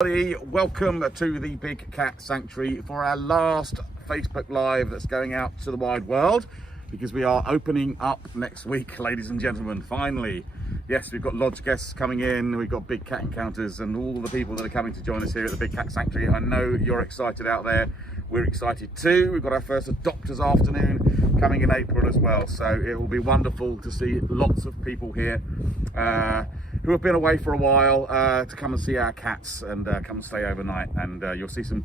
Welcome to the Big Cat Sanctuary for our last Facebook Live that's going out to the wide world, because we are opening up next week, ladies and gentlemen, finally. Yes, we've got lodge guests coming in, we've got big cat encounters and all the people that are coming to join us here at the Big Cat Sanctuary. I know you're excited out there, we're excited too. We've got our first Adopters Afternoon coming in April as well, so it will be wonderful to see lots of people here who have been away for a while to come and see our cats and come and stay overnight. And you'll see some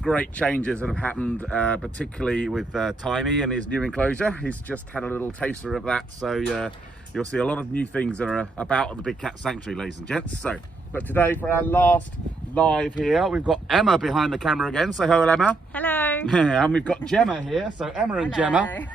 great changes that have happened, particularly with Tiny and his new enclosure. He's just had a little taster of that, so you'll see a lot of new things that are about at the Big Cat Sanctuary, ladies and gents. So, but today for our last live here, we've got Emma behind the camera again. Say hello, Emma. Hello. And we've got Gemma here. So Emma and Gemma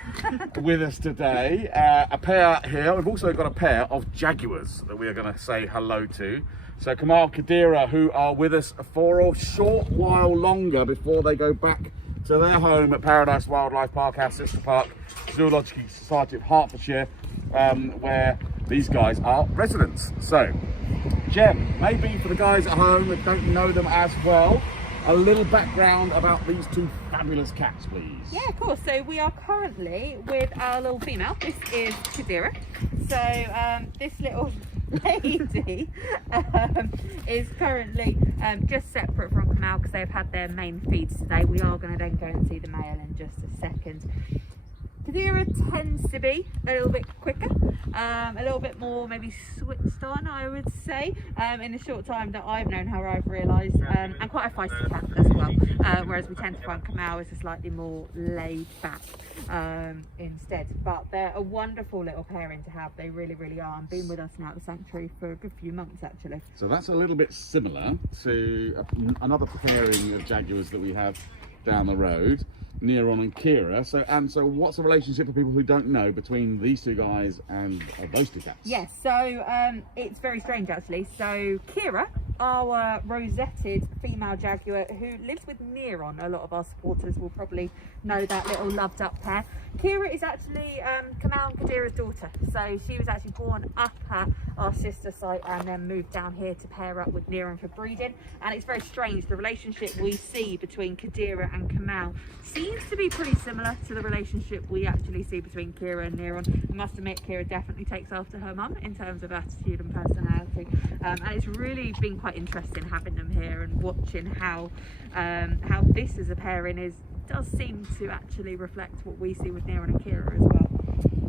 with us today. A pair here. We've also got a pair of Jaguars that we are going to say hello to. So Kumal and Kedera, who are with us for a short while longer before they go back to their home at Paradise Wildlife Park, our sister park, Zoological Society of Hertfordshire, where these guys are residents. So, Gem, maybe for the guys at home that don't know them as well, a little background about these two fabulous cats, please. Yeah, of course. So we are currently with our little female. This is Kedera. So this little lady is currently just separate from Kumal because they've had their main feeds today. We are going to then go and see the male in just a second. Kedera tends to be a little bit quicker, a little bit more maybe switched on, I would say, in the short time that I've known her, I've realised, and quite a feisty cat as well, whereas we tend to find Kumal is a slightly more laid back instead. But they're a wonderful little pairing to have. They really, really are, and been with us now at the sanctuary for a good few months actually. So that's a little bit similar to another pairing of Jaguars that we have down the road, Neron and Kira. So what's the relationship for people who don't know between these two guys and those two cats? Yes, so it's very strange actually. So Kira, our rosetted female Jaguar who lives with Neron, a lot of our supporters will probably know that little loved up pair. Kira is actually Kumal and Kedera's daughter. So she was actually born up at our sister site and then moved down here to pair up with Neron for breeding. And it's very strange, the relationship we see between Kedera and Kumal seems to be pretty similar to the relationship we actually see between Kira and Neron. I must admit, Kira definitely takes after her mum in terms of attitude and personality, and it's really been quite interesting having them here and watching how this as a pairing does seem to actually reflect what we see with Neron and Kira as well.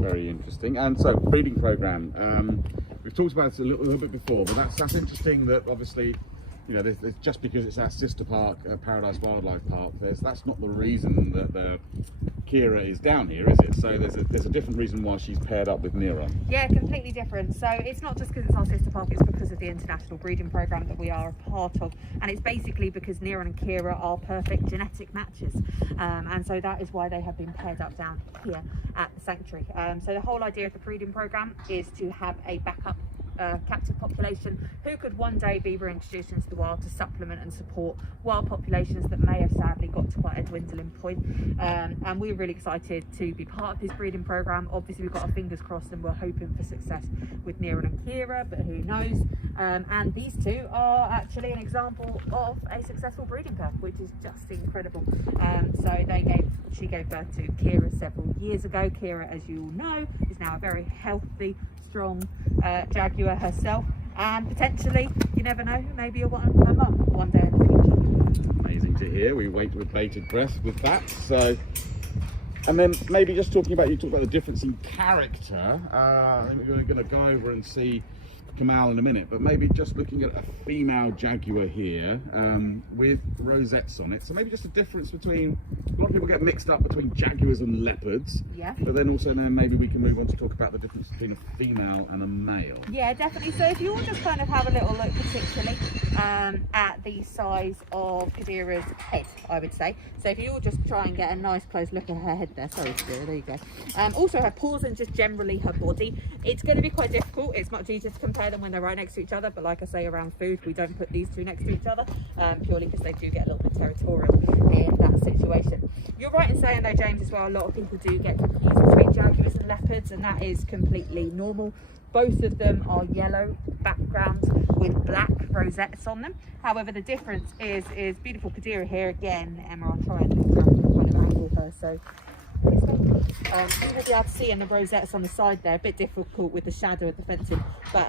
Very interesting. And so breeding program, we've talked about it a little bit before, but that's interesting that obviously, you know, there's just because it's our sister park, Paradise Wildlife Park, that's not the reason that Kira is down here, is it? So there's a different reason why she's paired up with Neron. Yeah, completely different. So it's not just because it's our sister park, it's because of the international breeding program that we are a part of, and it's basically because Neron and Kira are perfect genetic matches, and so that is why they have been paired up down here at the sanctuary. So the whole idea of the breeding program is to have a backup captive population who could one day be reintroduced into the wild to supplement and support wild populations that may have sadly got to quite a dwindling point. And we're really excited to be part of this breeding program. Obviously we've got our fingers crossed and we're hoping for success with Neron and Kira, but who knows. And these two are actually an example of a successful breeding pair, which is just incredible. So she gave birth to Kira several years ago. Kira, as you all know, is now a very healthy, strong Jaguar herself, and potentially, you never know, maybe her mum one day in the future. Amazing to hear. We wait with bated breath with that. So, and then maybe just you talked about the difference in character. We're going to go over and see Kumal in a minute, but maybe just looking at a female Jaguar here with rosettes on it. So maybe just a difference between, a lot of people get mixed up between Jaguars and leopards. Yeah. But then also maybe we can move on to talk about the difference between a female and a male. Yeah, definitely. So if you all just kind of have a little look particularly at the size of Kedera's head, I would say. So if you all just try and get a nice close look at her head there. Sorry, Kedera, there you go. Also her paws and just generally her body. It's going to be quite difficult. It's much easier to compare them when they're right next to each other, but like I say, around food we don't put these two next to each other, purely because they do get a little bit territorial in that situation. You're right in saying though, James, as well, a lot of people do get confused between Jaguars and leopards, and that is completely normal. Both of them are yellow backgrounds with black rosettes on them. However, the difference is beautiful Kedera here again. Emma, I'll try and kind of angle her. So you will be able to see in the rosettes on the side there, a bit difficult with the shadow of the fencing, but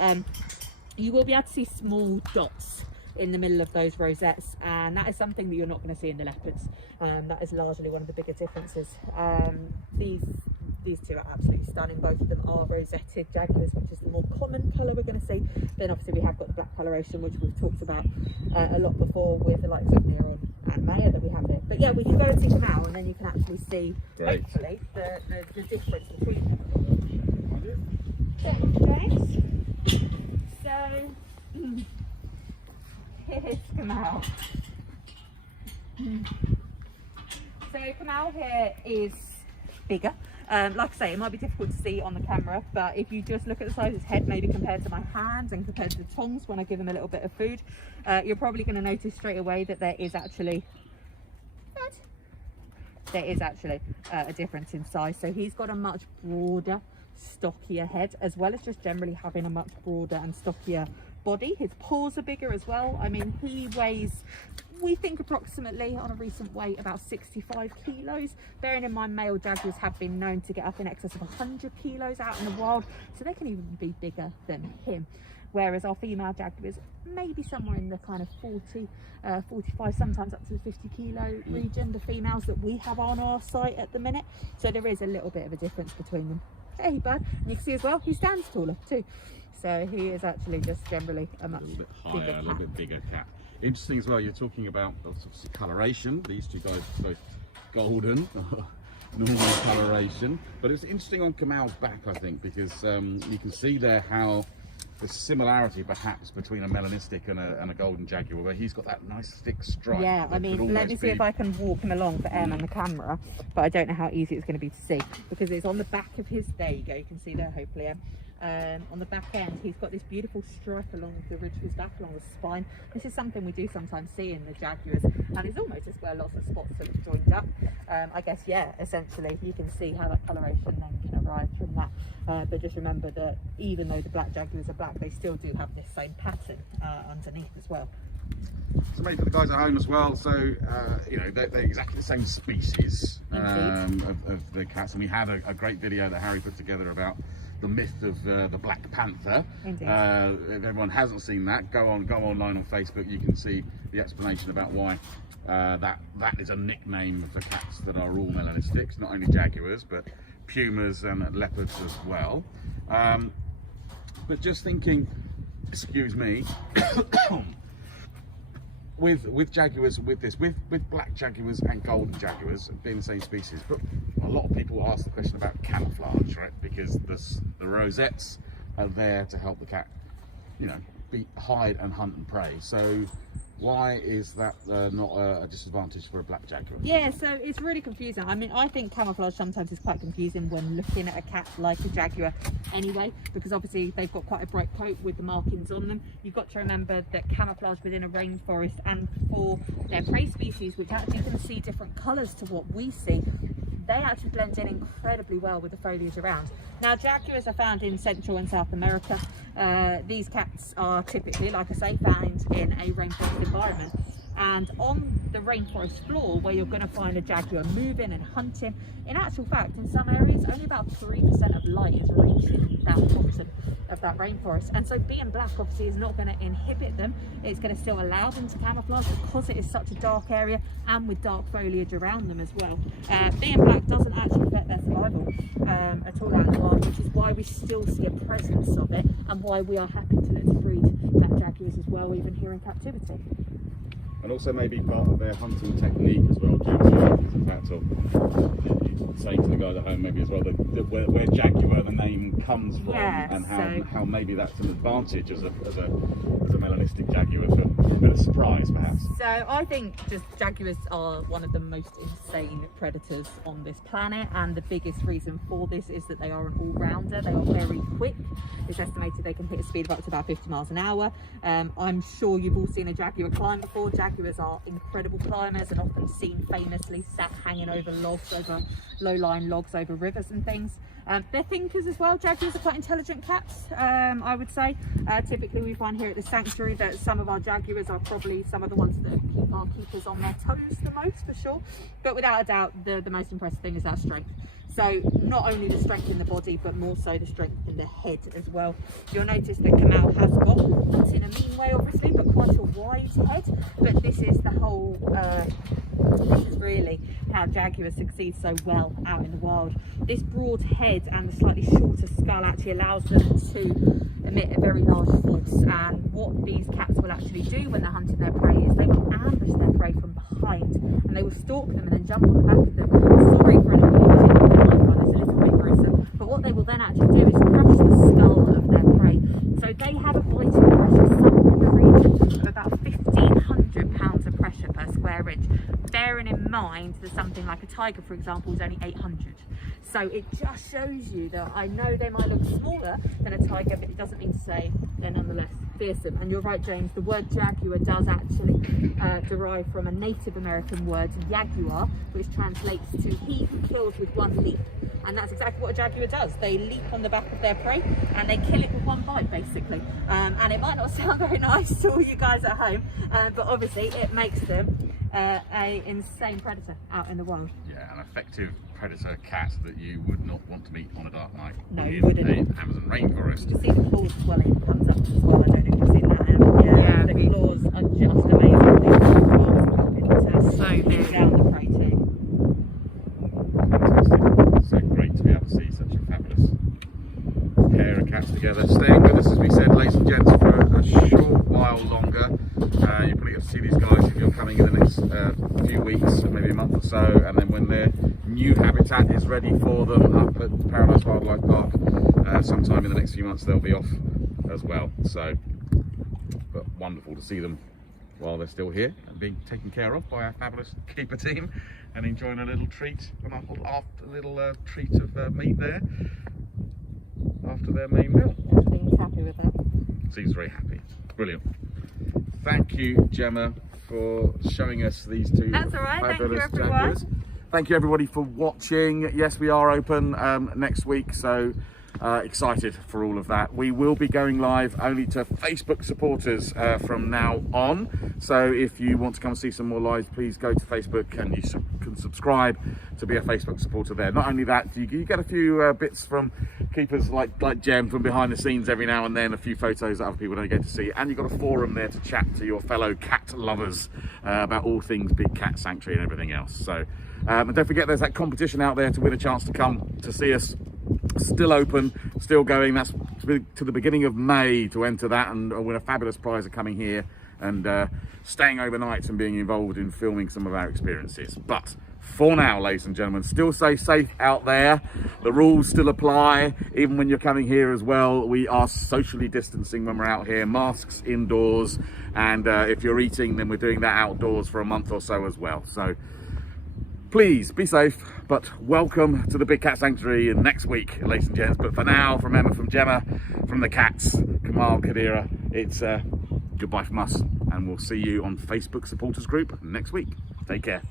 you will be able to see small dots in the middle of those rosettes, and that is something that you're not going to see in the leopards. That is largely one of the bigger differences. These two are absolutely stunning. Both of them are rosetted Jaguars, which is the more common colour we're going to see. Then obviously we have got the black coloration, which we've talked about a lot before with the likes of Neron and Maya that we have here. But yeah, we can go and see them out, and then you can actually see, hopefully, the difference between them. So, here's Kumal. So Kumal here is bigger. Like I say, it might be difficult to see on the camera, but if you just look at the size of his head, maybe compared to my hands and compared to the tongs when I give him a little bit of food, you're probably going to notice straight away that there is actually a difference in size. So he's got a much broader, stockier head, as well as just generally having a much broader and stockier body. His paws are bigger as well. I mean, he weighs, we think, approximately on a recent weight about 65 kilos. Bearing in mind, male Jaguars have been known to get up in excess of 100 kilos out in the wild, so they can even be bigger than him. Whereas our female Jaguars maybe somewhere in the kind of 40, 45, sometimes up to the 50 kilo region, the females that we have on our site at the minute. So there is a little bit of a difference between them. Hey bud, and you can see as well, he stands taller too. So he is actually just generally a much little bit higher, a little bit bigger cat. Interesting as well, you're talking about obviously coloration. These two guys are both golden, normal coloration. But it's interesting on Kumal's back, I think, because you can see there how the similarity perhaps between a melanistic and a golden Jaguar, where he's got that nice thick stripe. Yeah, I mean, let me see if I can walk him along for Em and the camera, but I don't know how easy it's going to be to see, because it's on the back of his, there you go, you can see there hopefully, Em. On the back end, he's got this beautiful stripe along the ridge of his back, along the spine. This is something we do sometimes see in the Jaguars, and it's almost just where lots of spots are joined up. I guess, yeah, essentially, you can see how that coloration then can arise from that. But just remember that even though the black Jaguars are black, they still do have this same pattern underneath as well. So maybe for the guys at home as well, so you know, they're exactly the same species of the cats, and we had a great video that Harry put together about the myth of the Black Panther. Indeed. If everyone hasn't seen that, go online on Facebook. You can see the explanation about why that is a nickname for cats that are all melanistics, not only Jaguars but pumas and leopards as well. But just thinking, excuse me, with Jaguars, with black Jaguars and golden Jaguars being the same species, but a lot of people ask the question about camouflage, right? Because the rosettes are there to help the cat, you know, hide and hunt and prey. So why is that not a disadvantage for a black Jaguar? Yeah, so it's really confusing. I mean, I think camouflage sometimes is quite confusing when looking at a cat like a Jaguar anyway, because obviously they've got quite a bright coat with the markings on them. You've got to remember that camouflage within a rainforest, and for their prey species, which actually can see different colours to what we see, they actually blend in incredibly well with the foliage around. Now, Jaguars are found in Central and South America. These cats are typically, like I say, found in a rainforest environment. And on the rainforest floor, where you're going to find a Jaguar moving and hunting, in actual fact, in some areas, only about 3% of light is reaching that bottom of that rainforest. And so being black obviously is not going to inhibit them. It's going to still allow them to camouflage because it is such a dark area and with dark foliage around them as well. Being black doesn't actually affect their survival at all out in the wild, which is why we still see a presence of it, and why we are happy to let breed black Jaguars as well, even here in captivity. And also maybe part of their hunting technique as well, is the fact of saying to the guys at home maybe as well where Jaguar the name comes from, and how maybe that's an advantage as a melanistic Jaguar for a bit of surprise perhaps. So I think just Jaguars are one of the most insane predators on this planet, and the biggest reason for this is that they are an all-rounder. They are very quick. It's estimated they can hit a speed of up to about 50 miles an hour. I'm sure you've all seen a Jaguar climb before. Jaguars Jaguars are incredible climbers and often seen famously sat hanging over logs, over low-lying logs, over rivers and things. They're thinkers as well. Jaguars are quite intelligent cats, I would say. Typically we find here at the sanctuary that some of our Jaguars are probably some of the ones that keep our keepers on their toes the most, for sure. But without a doubt, the most impressive thing is our strength. So not only the strength in the body, but more so the strength in the head as well. You'll notice that Kamal has got, not in a mean way obviously, but quite a wide head. But this is the whole, this is really how Jaguars succeed so well out in the wild. This broad head and the slightly shorter skull actually allows them to emit a very large force. And what these cats will actually do when they're hunting their prey is they will ambush their prey from behind, and they will stalk them and then jump on the back of them. Sorry for but what they will then actually do is crush the skull of their prey. So they have a biting pressure somewhere in the region of about 1,500 pounds of pressure per square inch. Bearing in mind that something like a tiger, for example, is only 800. So it just shows you that I know they might look smaller than a tiger, but it doesn't mean to say they're nonetheless fearsome. And you're right, James, the word jaguar does actually derive from a Native American word, jaguar, which translates to he who kills with one leap. And that's exactly what a jaguar does. They leap on the back of their prey and they kill it with one bite, basically. And it might not sound very nice to all you guys at home, but obviously it makes them an insane predator out in the wild. Yeah, an effective predator cat that you would not want to meet on a dark night. No, you wouldn't. The Amazon rainforest. You see the claws swelling comes up as well. I don't know if you've seen that. Yeah, the claws are just amazing. So big down the prey too. Fantastic. So great to be able to see such a fabulous pair of cats together. Staying with us, as we said, ladies and gents, for a short while longer. You probably get to see these guys if you're coming in the next few weeks, maybe a month or so, and then when their new habitat is ready for them up at Paradise Wildlife Park, sometime in the next few months they'll be off as well. So, but wonderful to see them while they're still here and being taken care of by our fabulous keeper team and enjoying a little treat, a little treat of meat there after their main meal. Everything's happy with that. Seems very happy. Brilliant. Thank you, Gemma, for showing us these two. That's all right. Thank you, fabulous everyone. Jaguars. Thank you, everybody, for watching. Yes, we are open next week, so excited for all of that. We will be going live only to Facebook supporters from now on. So if you want to come and see some more lives, please go to Facebook and you can subscribe to be a Facebook supporter there. Not only that, you get a few bits from keepers like Gem from behind the scenes every now and then, a few photos that other people don't get to see, and you've got a forum there to chat to your fellow cat lovers about all things Big Cat Sanctuary and everything else. So and don't forget, there's that competition out there to win a chance to come to see us. Still open, still going. That's to the beginning of May to enter that and win a fabulous prize of coming here and staying overnight and being involved in filming some of our experiences. But for now, ladies and gentlemen, still stay safe out there. The rules still apply, even when you're coming here as well. We are socially distancing when we're out here, masks indoors, and if you're eating, then we're doing that outdoors for a month or so as well. So please be safe, but welcome to the Big Cat Sanctuary next week, ladies and gents. But for now, from Emma, from Gemma, from the cats, Kumal, Kedera, it's goodbye from us, and we'll see you on Facebook supporters group next week. Take care.